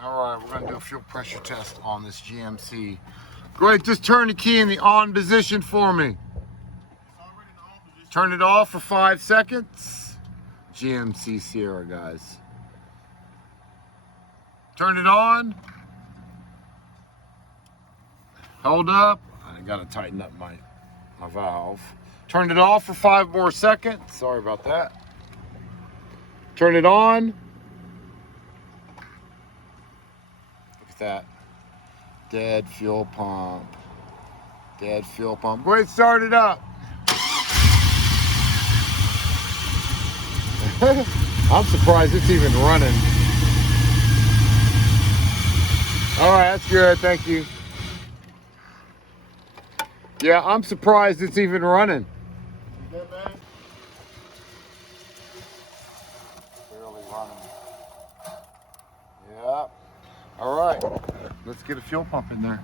All right, we're gonna do a fuel pressure test on this GMC. Go ahead, just turn the key in the on position for me. Turn it off for 5 seconds. GMC Sierra, guys. Turn it on. Hold up. I gotta tighten up my valve. Turn it off for 5 more seconds. Sorry about that. Turn it on. Look at that. Dead fuel pump. Dead fuel pump. Go ahead and start it up. I'm surprised it's even running. All right, that's good. Thank you. Yeah, I'm surprised it's even running. You good, man? Barely running. Yeah. All right, let's get a fuel pump in there.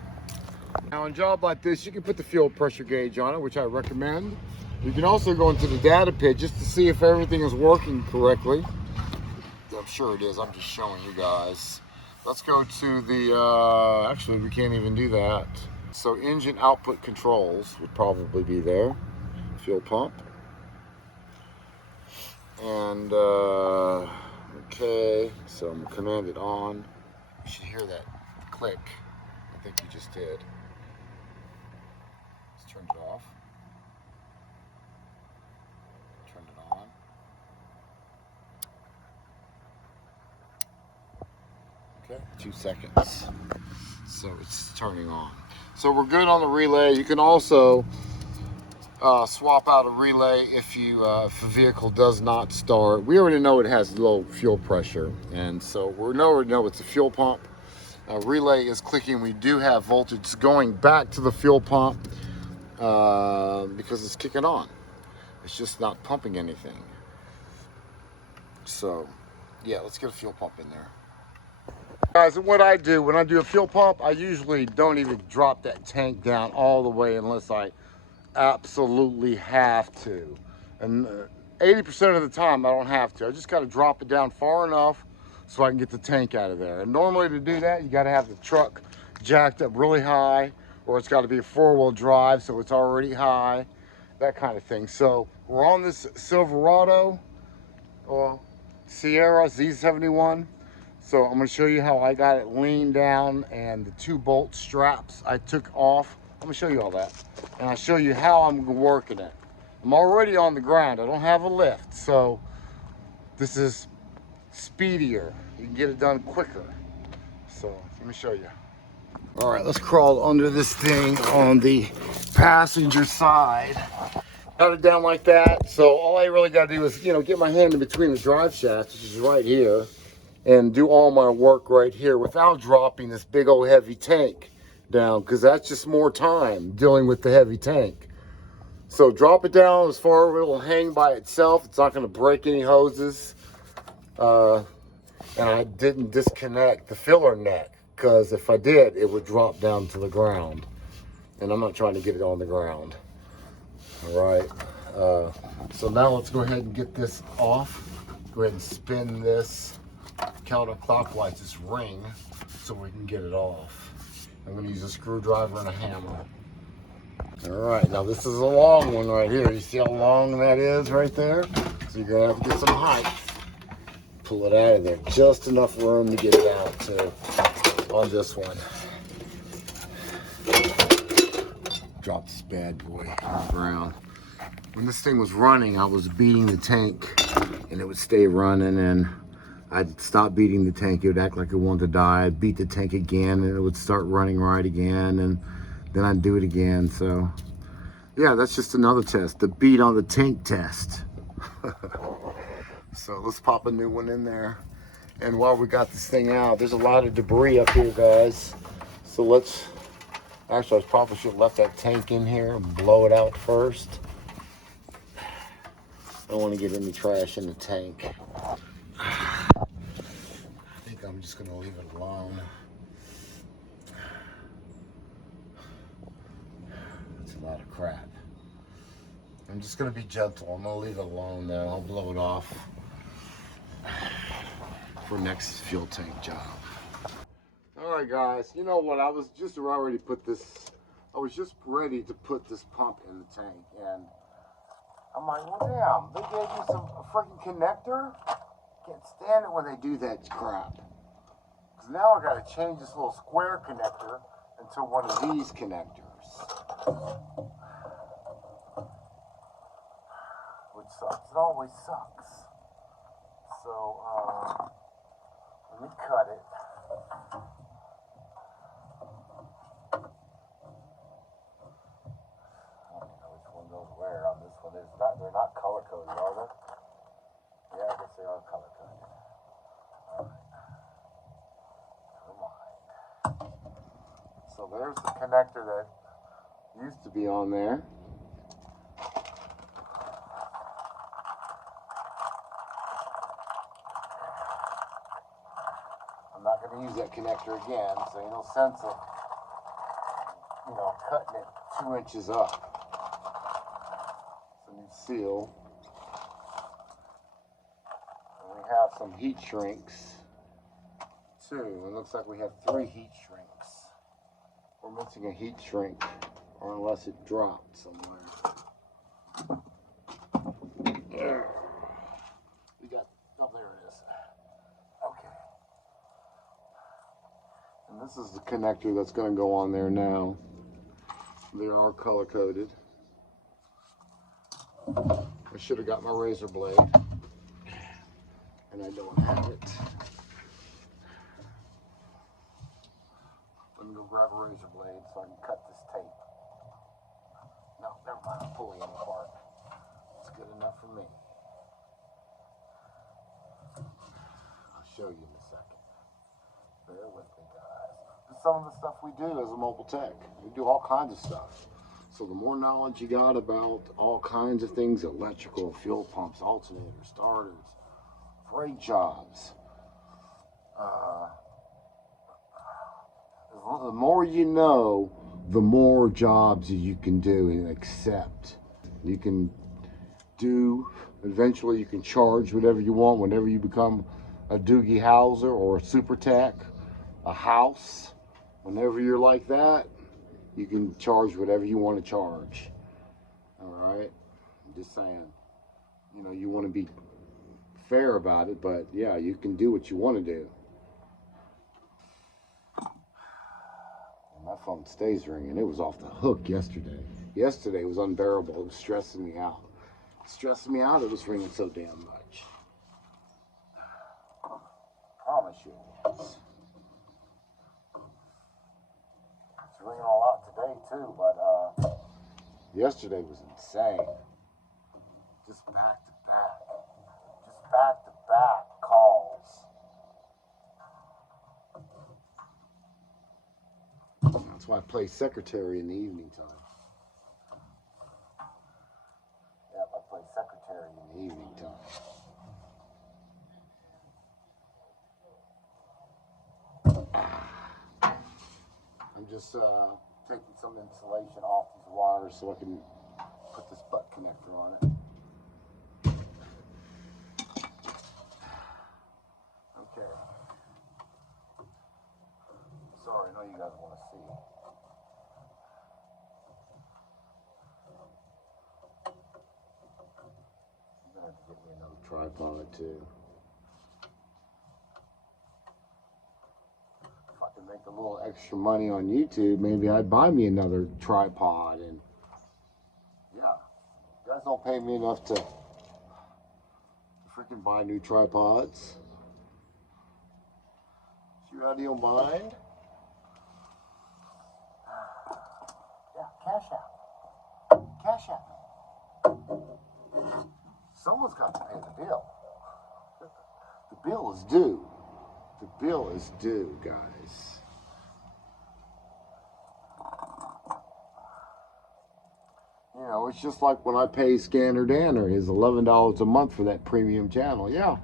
Now, on a job like this, you can put the fuel pressure gauge on it, which I recommend. You can also go into the data pit just to see if everything is working correctly. I'm sure it is. I'm just showing you guys. Let's go to the, actually, we can't even do that. So engine output controls would probably be there. Fuel pump. And, okay, so I'm gonna command it on. You should hear that click. I think you just did. Let's turn it off. Turn it on. Okay, 2 seconds. So it's turning on. So we're good on the relay. You can also swap out a relay if if a vehicle does not start. We already know it has low fuel pressure, and so we already know it's a fuel pump. Relay is clicking. We do have voltage going back to the fuel pump because it's kicking on. It's just not pumping anything. So yeah, let's get a fuel pump in there. Guys, and what I do when I do a fuel pump, I usually don't even drop that tank down all the way unless I absolutely have to. And 80% of the time I don't have to. I just got to drop it down far enough so I can get the tank out of there. And normally to do that, you got to have the truck jacked up really high, or it's got to be a 4-wheel drive so it's already high, that kind of thing. So we're on this Silverado or Sierra Z71. So I'm going to show you how I got it leaned down and the 2 bolt straps I took off. I'm going to show you all that. And I'll show you how I'm working it. I'm already on the ground. I don't have a lift. So this is speedier. You can get it done quicker. So let me show you. All right, let's crawl under this thing on the passenger side. Got it down like that. So all I really got to do is, get my hand in between the drive shafts, which is right here, and do all my work right here without dropping this big old heavy tank down, because that's just more time dealing with the heavy tank. So drop it down as far as it'll hang by itself. It's not going to break any hoses. And I didn't disconnect the filler neck, because if I did, it would drop down to the ground. And I'm not trying to get it on the ground. All right. So now let's go ahead and get this off. Go ahead and spin this counterclockwise, this ring, so we can get it off. I'm going to use a screwdriver and a hammer. All right, now this is a long one right here. You see how long that is right there? So you're going to have to get some height. Pull it out of there. Just enough room to get it out to on this one. Drop this bad boy on the ground. When this thing was running, I was beating the tank and it would stay running, and I'd stop beating the tank, it would act like it wanted to die. I'd beat the tank again and it would start running right again, and then I'd do it again. So yeah, that's just another test, the beat on the tank test. So let's pop a new one in there. And while we got this thing out, there's a lot of debris up here, guys. So actually I probably should have left that tank in here and blow it out first. I don't want to get any trash in the tank. I think I'm just going to leave it alone. That's a lot of crap. I'm just going to be gentle. I'm going to leave it alone though. I'll blow it off for next fuel tank job. All right, guys. You know what? I was just ready to put this. I was just ready to put this pump in the tank, and I'm like, well, damn, they gave me a freaking connector. Can't stand it when they do that crap. Because now I got to change this little square connector into one of these connectors, which sucks. It always sucks. So let me cut it. Where on this one? They're not color coded, are they? Yeah, I guess they are color coded. Alright. Never mind. So there's the connector that used to be on there. I'm not going to use that connector again, so ain't no sense of, cutting it 2 inches up. Seal, and we have some heat shrinks too. It looks like we have 3 heat shrinks. We're missing a heat shrink, or unless it dropped somewhere. We got, oh, there it is. Okay. And this is the connector that's going to go on there now. They are color coded. I should have got my razor blade, and I don't have it. Let me go grab a razor blade so I can cut this tape. No, never mind, I'm pulling it apart. It's good enough for me. I'll show you in a second. Bear with me, guys. This is some of the stuff we do as a mobile tech. We do all kinds of stuff. So the more knowledge you got about all kinds of things, electrical, fuel pumps, alternators, starters, freight jobs, the more you know, the more jobs you can do and accept. You can do, eventually you can charge whatever you want whenever you become a Doogie Howser or a Super Tech, a house, whenever you're like that. You can charge whatever you want to charge. All right? I'm just saying, you want to be fair about it, but yeah, you can do what you want to do. And my phone stays ringing. It was off the hook yesterday. Yesterday was unbearable. It was stressing me out. It was ringing so damn much. I promise you it was. Ringing all out today too, but yesterday was insane. Just back to back calls. That's why I play secretary in the evening time. Yep, I play secretary in the evening time. I'm just taking some insulation off these wires so I can put this butt connector on it. Okay. Sorry, I know you guys want to see. I'm going to have to get me another tripod too. If I can make a little extra money on YouTube, maybe I'd buy me another tripod. And yeah, you guys don't pay me enough to freaking buy new tripods. You out of your mind? Yeah, cash out. Cash out. Someone's got to pay the bill. The bill is due. The bill is due, guys. It's just like when I pay Scanner Danner his $11 a month for that premium channel. Yeah,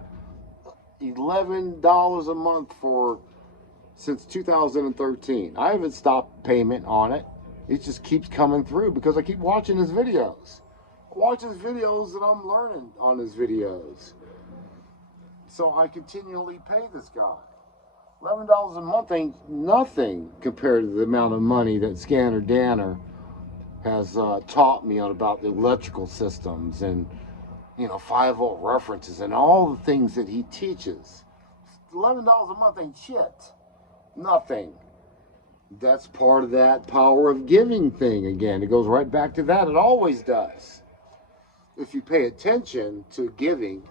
$11 a month since 2013. I haven't stopped payment on it. It just keeps coming through because I keep watching his videos. I watch his videos and I'm learning on his videos. So I continually pay this guy. $11 a month ain't nothing compared to the amount of money that Scanner Danner has taught me on about the electrical systems and 5-volt references and all the things that he teaches. $11 a month ain't shit. Nothing. That's part of that power of giving thing again. It goes right back to that. It always does. If you pay attention to giving,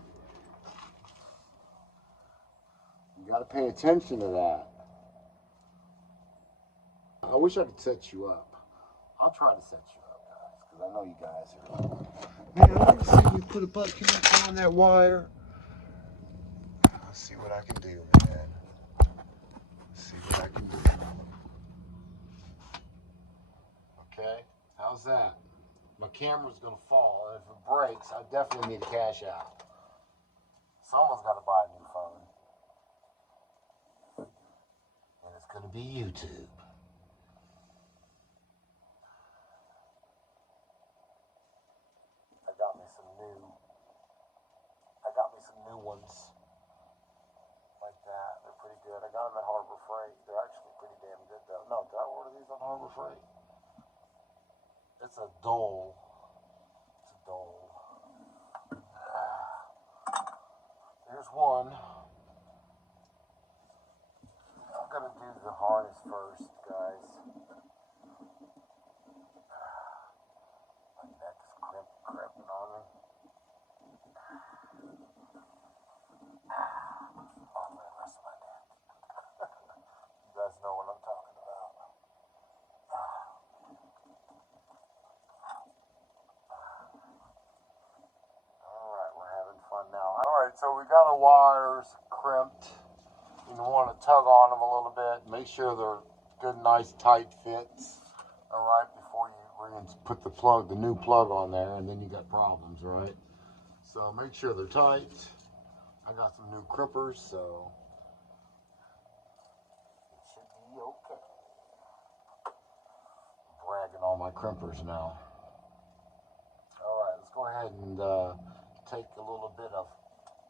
you got to pay attention to that. I wish I could set you up. I'll try to set you up, guys, because I know you guys are. Man, I want to see you put a butt connector on that wire. I'll see what I can do, man. See what I can do. Okay? How's that? My camera's going to fall, and if it breaks, I definitely need a cash out. Someone's got to buy a new phone. And it's going to be YouTube. I got me some new ones like that. They're pretty good. I got them at Harbor Freight. They're actually pretty damn good, though. No, did I order these on Harbor Freight? It's a Dole. It's a Dole. Here's one. I'm gonna do the harness first, guys. My neck is cramping on me. Oh, I'm gonna rest my neck. You guys know what I'm talking about. Alright, we're having fun now. Alright, so we got our wires crimped. You want to tug on them a little bit. Make sure they're good, nice, tight fits. Alright, before we're going to put the new plug on there, and then you got problems, right? So make sure they're tight. I got some new crimpers, so it should be okay. I'm bragging on my crimpers now. Alright, let's go ahead and take a little bit of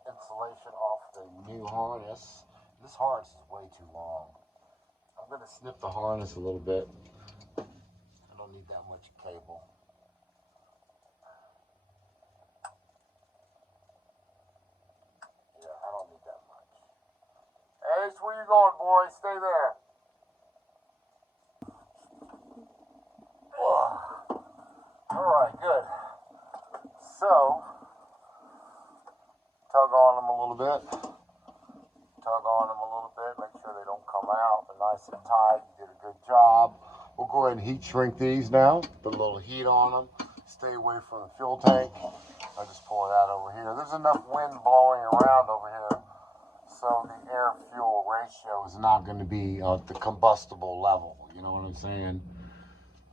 insulation off the new harness. This harness is way too long. I'm going to snip the harness a little bit. I don't need that much cable. Yeah, I don't need that much. Ace, where you going, boy? Stay there. Alright, good. So, tug on them a little bit. Tug on them a little bit. Make sure they don't come out. They're nice and tight. You did a good job. We'll go ahead and heat shrink these now. Put a little heat on them. Stay away from the fuel tank. I just pull that over here. There's enough wind blowing around over here, so the air-fuel ratio is not going to be at the combustible level. You know what I'm saying?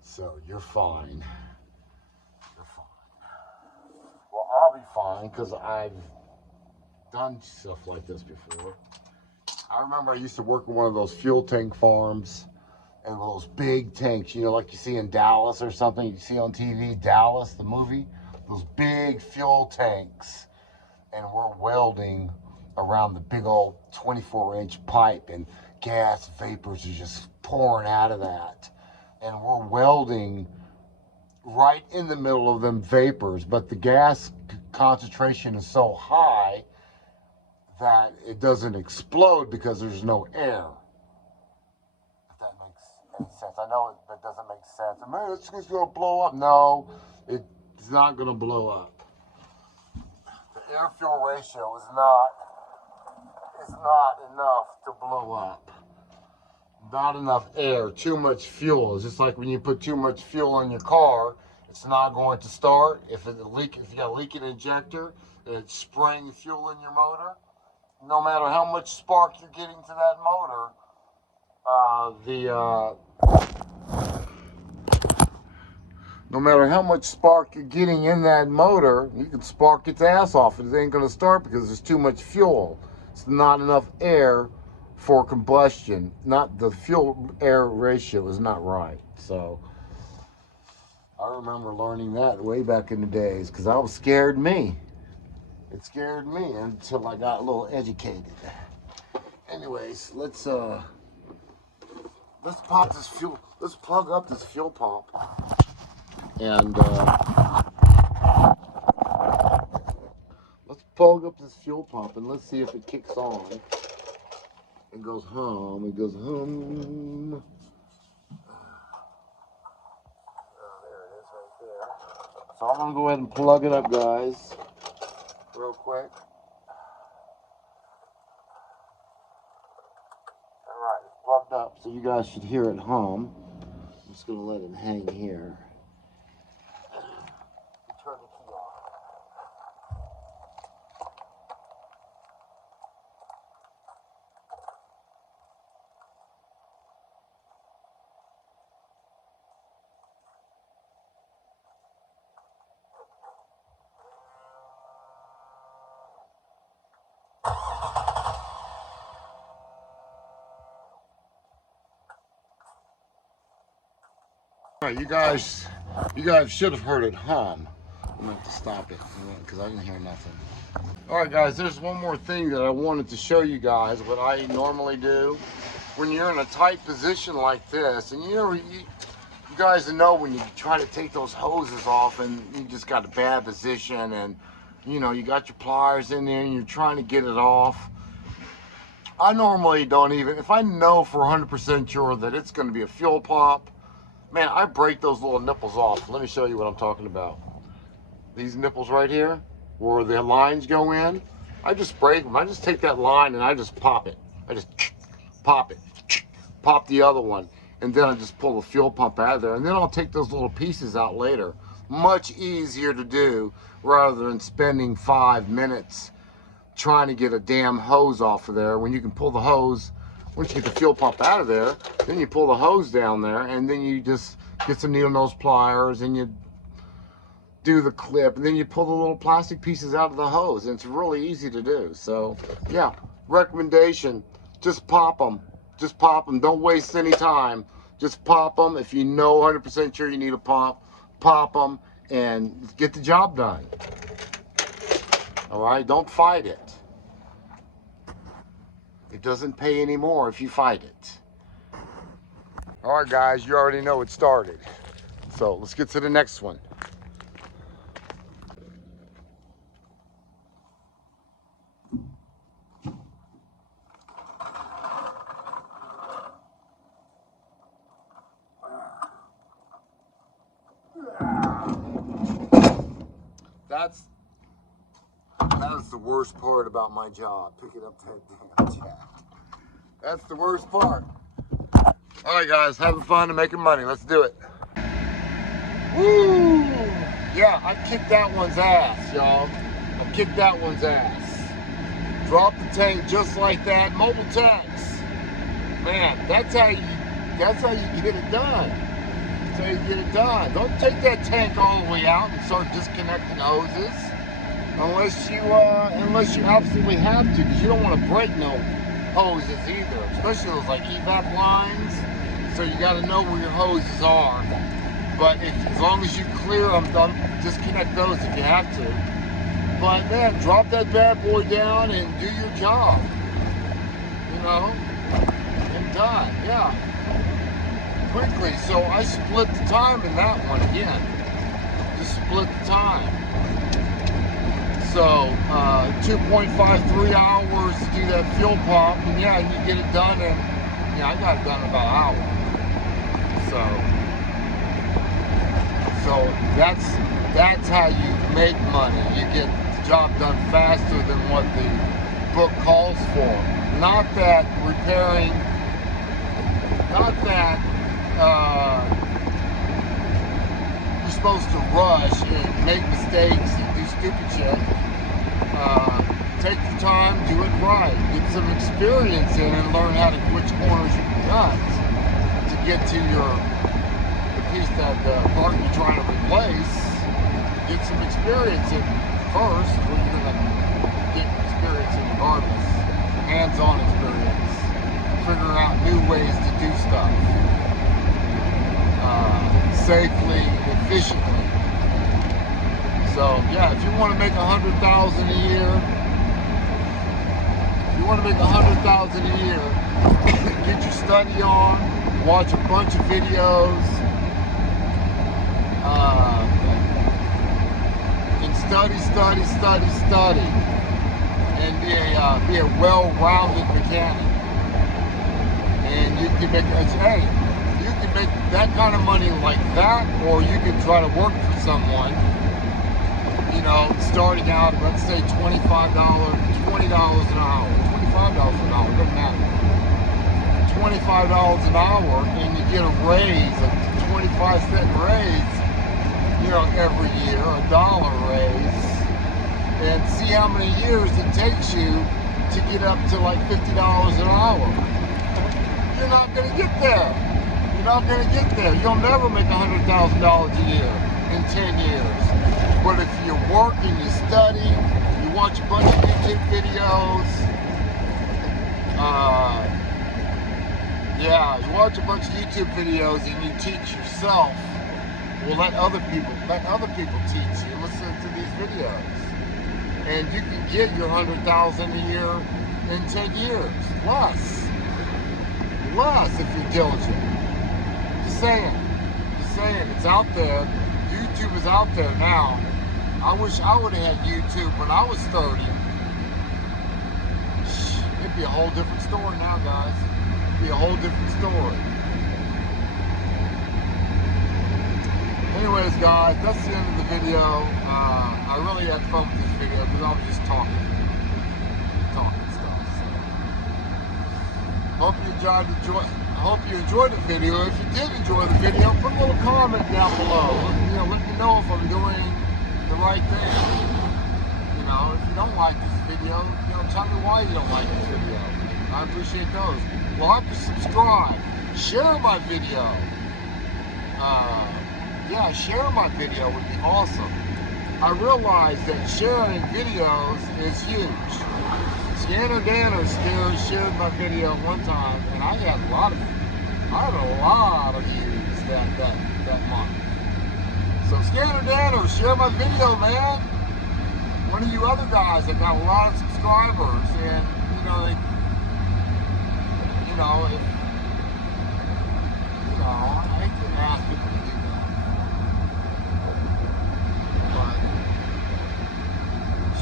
So you're fine. You're fine. Well, I'll be fine because I've done stuff like this before. I remember I used to work in one of those fuel tank farms, and those big tanks, like you see in Dallas or something, you see on TV, Dallas, the movie, those big fuel tanks, and we're welding around the big old 24-inch pipe, and gas vapors are just pouring out of that, and we're welding right in the middle of them vapors, but the gas concentration is so high that it doesn't explode because there's no air. If that makes any sense. I know it doesn't make sense. Man, it's just gonna blow up. No, it's not gonna blow up. The air-fuel ratio is not enough to blow up. Not enough air, too much fuel. It's just like when you put too much fuel in your car, it's not going to start. If you got a leaking injector and it's spraying fuel in your motor, no matter how much spark you're getting to that motor, no matter how much spark you're getting in that motor, you can spark its ass off. It ain't going to start because there's too much fuel. It's not enough air for combustion. Not the fuel air ratio is not right. So I remember learning that way back in the days because I was scared me. It scared me until I got a little educated. anyways, let's pop this fuel. Let's plug up this fuel pump, and let's plug up this fuel pump, and let's see if it kicks on. It goes hum. It goes hum. There it is, right there. So I'm gonna go ahead and plug it up, guys, real quick. All right, it's plugged up, so you guys should hear it hum. I'm just gonna let it hang here. Turn the key off. All right, you guys should have heard it hum. I'm gonna have to stop it because I didn't hear nothing. All right, guys, there's one more thing that I wanted to show you guys what I normally do when you're in a tight position like this. And you guys know when you try to take those hoses off and you just got a bad position, and you know you got your pliers in there and you're trying to get it off. I normally don't even, if I know for 100% sure that it's going to be a fuel pump, man, I break those little nipples off. Let me show you what I'm talking about. These nipples right here, where the lines go in, I just break them. I just take that line and I just pop it. I just pop it, pop the other one, and then I just pull the fuel pump out of there, and then I'll take those little pieces out later. Much easier to do rather than spending 5 minutes trying to get a damn hose off of there when you can pull the hose. Once you get the fuel pump out of there, then you pull the hose down there, and then you just get some needle nose pliers and you do the clip, and then you pull the little plastic pieces out of the hose, and it's really easy to do. So yeah, recommendation, just pop them. Just pop them. Don't waste any time. Just pop them. If you know 100% sure you need a pump, pop them and get the job done. All right, don't fight it. It doesn't pay anymore if you fight it. All right, guys, you already know it started. So let's get to the next one. That's the worst part about my job, picking up that damn jack. That's the worst part. All right, guys, having fun and making money. Let's do it. Woo! Yeah, I kicked that one's ass, y'all. I kicked that one's ass. Drop the tank just like that. Mobile tanks. Man, that's how you get it done. That's how you get it done. Don't take that tank all the way out and start disconnecting hoses. Unless you absolutely have to, because you don't want to break no hoses either, especially those like evap lines. So you got to know where your hoses are. But as long as you clear them, disconnect those if you have to. But man, drop that bad boy down and do your job. You know, and done. Yeah, quickly. So I split the time in that one again. Just split the time. So 2.53 hours to do that fuel pump, and yeah, you get it done in, yeah, I got it done in about an hour. So that's how you make money. You get the job done faster than what the book calls for. Not that repairing, you're supposed to rush and make mistakes and do stupid shit. Take the time, do it right, get some experience in and learn how to which corners you can cut to get to the piece that part you're trying to replace. Get some experience in first, or you're gonna get experience in regardless. Hands-on experience. Figure out new ways to do stuff safely, efficiently. So yeah, if you want to make $100,000 a year, if you want to make $100,000 a year, get your study on, watch a bunch of videos, and study, and be a well-rounded mechanic. And you can make that kind of money like that, or you can try to work for someone, you know, starting out, let's say $20 an hour, $25 an hour, doesn't matter. $25 an hour, and you get a raise, a 25-cent raise, you know, every year, a $1 raise, and see how many years it takes you to get up to like $50 an hour. You're not going to get there. You're not going to get there. You'll never make $100,000 a year in 10 years. But if you work and you study, you watch a bunch of YouTube videos, you watch a bunch of YouTube videos and you teach yourself, well, let other people teach you. Listen to these videos. And you can get your $100,000 a year in 10 years. Less if you're diligent. Just saying, it's out there. YouTube is out there now. I wish I would have had YouTube when I was 30. It'd be a whole different story now, guys. It'd be a whole different story. Anyways, guys, that's the end of the video. I really had fun with this video because I was just talking stuff. So. Hope you enjoyed the video. If you did enjoy the video, put a little comment down below. You know, let me know if I'm doing the right thing. You know, if you don't like this video, you know, tell me why you don't like this video. I appreciate those. Like or subscribe. Share my video. Yeah, share my video would be awesome. I realize that sharing videos is huge. Scanner Danner shared my video one time, and I had a lot of views that month. So Scanner Danner, share my video, man. One of you other guys that got a lot of subscribers, and I hate to ask people to do that, but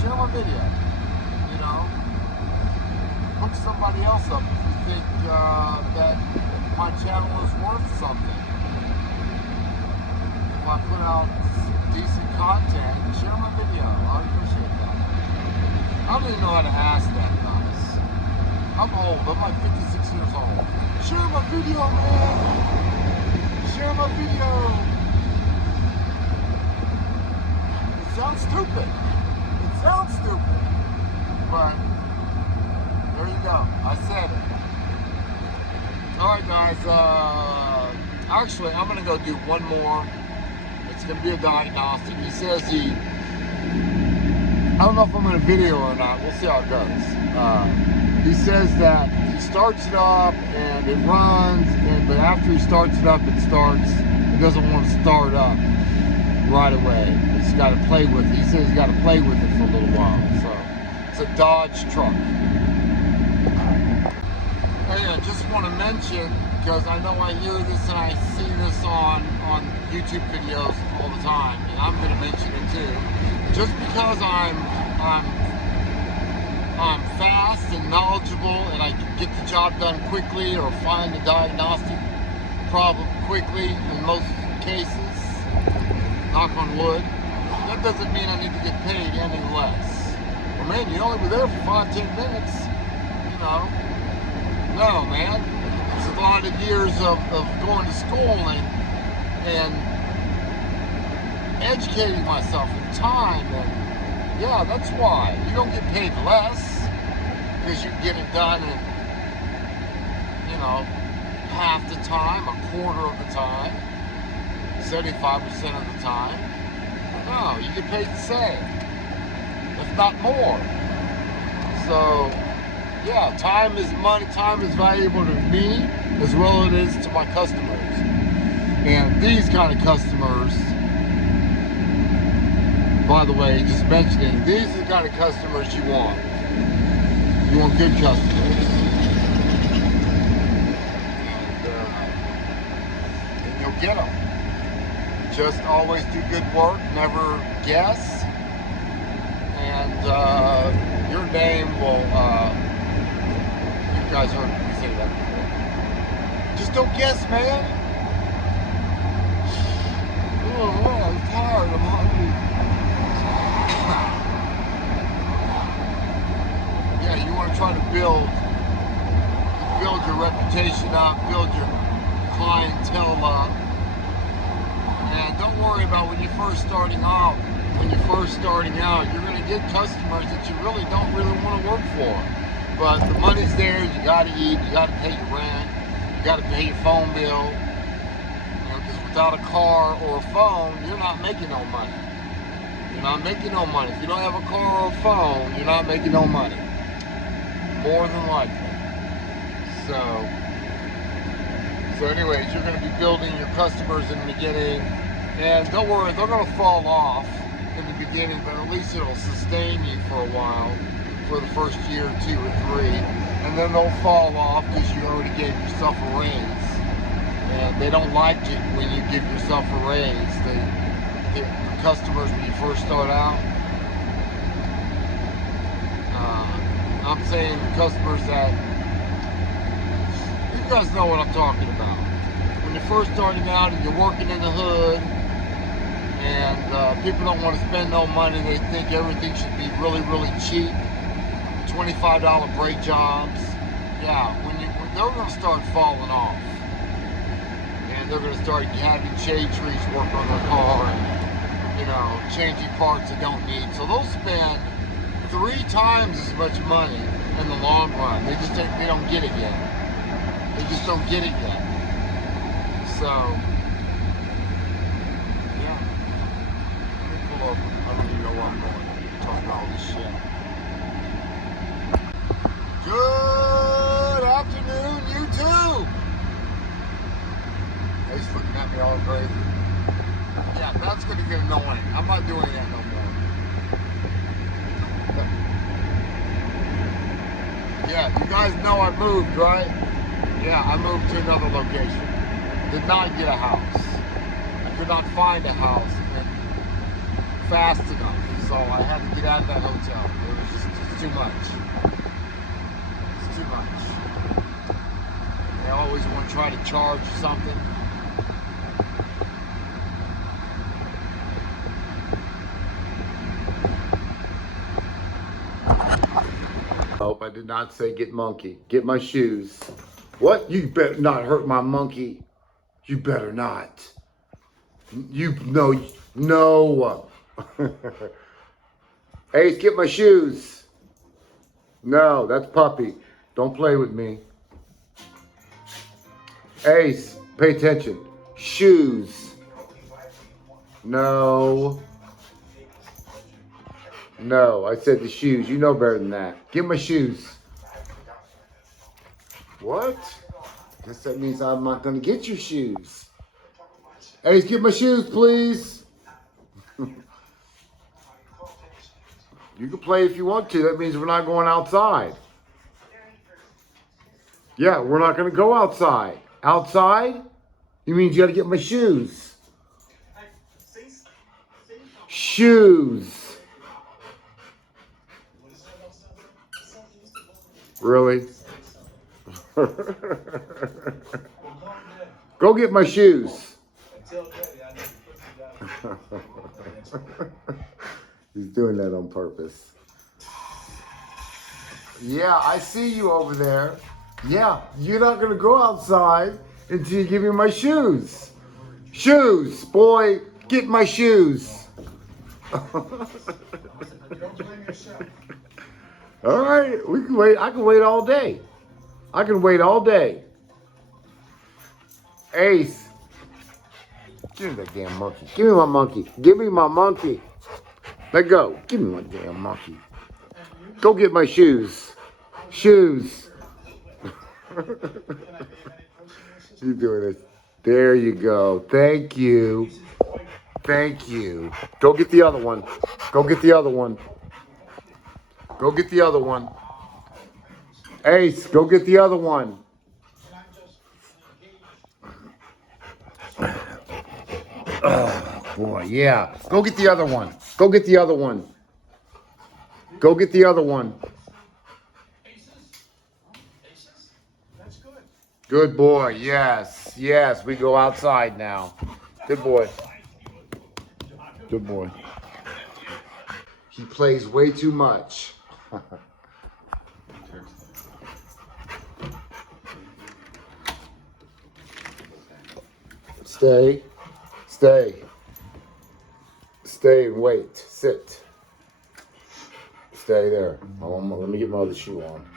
share my video. You know, hook somebody else up if you think that my channel is worth something. If I put out decent content, share my video. I appreciate that. I don't even know how to ask that, guys. I'm old. I'm like 56 years old. Share my video, man. Share my video. It sounds stupid. But there you go. I said it. Alright, guys. Actually, I'm going to go do one more. It's going to be a diagnostic. He says I don't know if I'm going to video or not. We'll see how it goes. He says that he starts it up and it runs, but after he starts it up, it doesn't want to start up right away. It's got to play with it. He says he's got to play with it for a little while. So it's a Dodge truck. Hey, I just want to mention, because I know I hear this and I see this on YouTube videos all the time, and I'm going to mention it too. Just because I'm fast and knowledgeable and I can get the job done quickly or find the diagnostic problem quickly in most cases, knock on wood, that doesn't mean I need to get paid any less. Well, man, you only were there for 5-10 minutes, you know. No, man, it's a lot of years of going to school and educating myself in time, and yeah, that's why. You don't get paid less because you get it done in, half the time, a quarter of the time, 75% of the time. No, you get paid the same, if not more. So, yeah, time is money. Time is valuable to me as well as it is to my customers. And these kind of customers, by the way, just mentioning, these are the kind of customers you want. You want good customers. And you'll get them. Just always do good work, never guess. And your name will, you guys heard me say that before. Just don't guess, man. Oh, I'm tired, I'm hungry. Yeah, you want to try to build your reputation up, build your clientele up. And don't worry about when you're first starting out. When you're first starting out, you're going to get customers that you really don't want to work for. But the money's there, you got to eat, you got to pay your rent, you got to pay your phone bill. You know, because without a car or a phone, you're not making no money. You're not making no money. If you don't have a car or a phone, you're not making no money. More than likely. So anyways, you're going to be building your customers in the beginning. And don't worry, they're going to fall off in the beginning, but at least it'll sustain you for a while, for the first year, 2 or 3, and then they'll fall off because you already gave yourself a raise. And they don't like it when you give yourself a raise. The customers, when you first start out, I'm saying the customers that, you guys know what I'm talking about. When you're first starting out and you're working in the hood, and people don't want to spend no money. They think everything should be really, really cheap. $25 brake jobs. Yeah, they're going to start falling off. And they're going to start having shade trees work on their car and, you know, changing parts they don't need. So they'll spend 3 times as much money in the long run. They just think they don't get it yet. They just don't get it yet. So, yeah. I don't even know where I'm going. Talking all this shit. Good afternoon, YouTube. He's looking at me all crazy. Yeah, that's gonna get annoying. I'm not doing that no more. Yeah, you guys know I moved, right? Yeah, I moved to another location. Did not get a house. I could not find a house fast enough, so I had to get out of that hotel. It was just too much. It's too much. They always want to try to charge you something. Oh, I did not say get monkey. Get my shoes. What? You better not hurt my monkey. You better not. No. Ace, get my shoes. No, that's puppy. Don't play with me. Ace, pay attention. Shoes. No. No, I said the shoes. You know better than that. Get my shoes. What? Guess that means I'm not going to get your shoes. Ace, get my shoes, please. You can play if you want to. That means we're not going outside. Yeah, we're not going to go outside. Outside? You mean you got to get my shoes. Shoes. Really? Go get my shoes. He's doing that on purpose. Yeah, I see you over there. Yeah, you're not going to go outside until you give me my shoes. Shoes, boy, get my shoes. All right, we can wait. I can wait all day. I can wait all day. Ace, give me that damn monkey. Give me my monkey. Give me my monkey. Let go. Give me my damn monkey. Go get my shoes. Shoes. You're doing it. There you go. Thank you. Thank you. Go get the other one. Go get the other one. Go get the other one. Ace, go get the other one. Oh, boy, yeah. Go get the other one. Go get the other one. Go get the other one. Good boy. Yes. Yes. We go outside now. Good boy. Good boy. He plays way too much. Stay. Stay. Stay and wait. Sit. Stay there. Let me get my other shoe on.